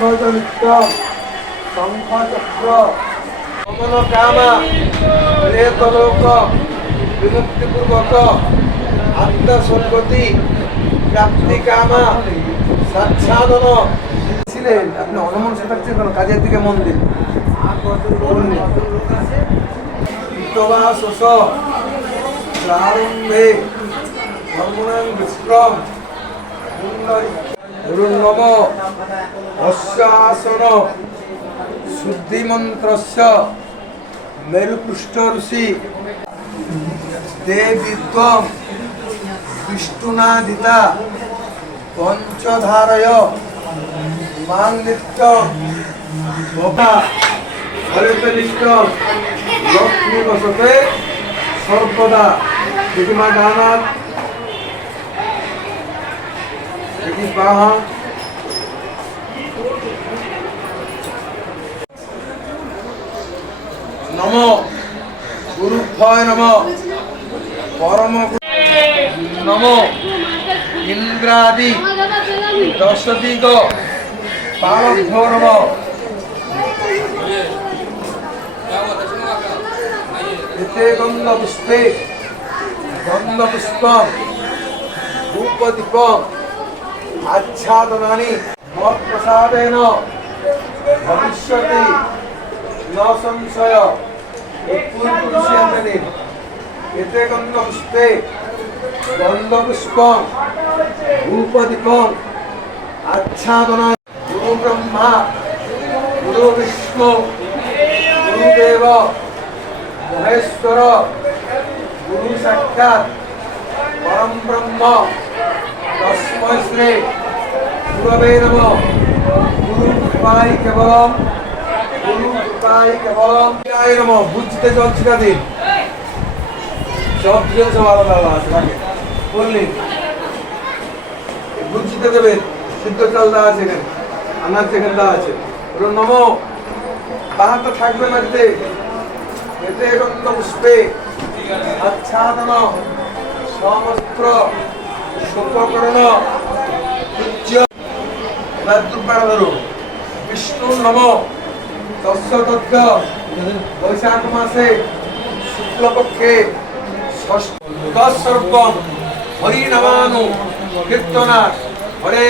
ব্রহ্মচরিত্র শঙ্খচক্র কমল কামা প্রেতলোক বিমুক্তিপূর্বক আত্মসদ্গতি প্রাপ্তি কামা সাচ্ছাদন ছিলেন। আপনি অনমনস্ক থাকছেন কেন? কাজের দিকে মন দিন। প্রারম্ভে ধর্মণাং বিক্রম গুরুর্নম অশ্বাসন শুদ্ধিমন্ত্রস্য মেরুপৃষ্ঠ ঋষি দেবীত্বম বিষ্ণুনাদিতা পঞ্চধারয় মাং নিত্যম ভবা হরিতনিষ্ঠ লক্ষ্মী বসতে সর্বদা। দেখি মা ডানাত, দেখি বাহা, নম গুরুভ্যয় নম পরম নম ইন্দ্রাদি দশদিগ পালভ্যো নম। এতে গন্ধপুষ্পে গন্ধপুষ্পম ধূপদীপম আচ্ছাদনানি মৎপ্রসাদেন ভবিষ্যতি ন সংশয়। পূর্বপুরুষেন্দ্রনি এতে গন্ধপুষ্পে গন্ধপুষ্পম ধূপদীপম আচ্ছাদনানি গুরু ব্রহ্মা গুরু বিষ্ণু গুরুদেব মহেশ্বর গুরু সাক্ষাৎ পরম ব্রহ্ম তস্मै শ্রী গুরবে নমঃ। গুরু কৃপায় কেবলম গুরু কৃপায় কেবলম নমঃ। বুঝতে জল ছিটা দিন, সব দিন সব আলাদা আলাদা আছে থাকে বললি বুঝতে দেবেন। সিদ্ধ চাল দেওয়া আছে এখানে, আনার যেখানে দেওয়া আছে নম বাহাতে থাকবে বাড়িতে। এতে গন্ধপুষ্পে আচ্ছাদন সমস্ত্র শুভকরণ পূজ্য। এবার দুর্বার ধরো বিষ্ণু নম তস্য তথ্য বৈশাখ মাসে শুক্লপক্ষে ষষ্ঠ তৎসর্বম হরিনামানু কীর্তনা হরে।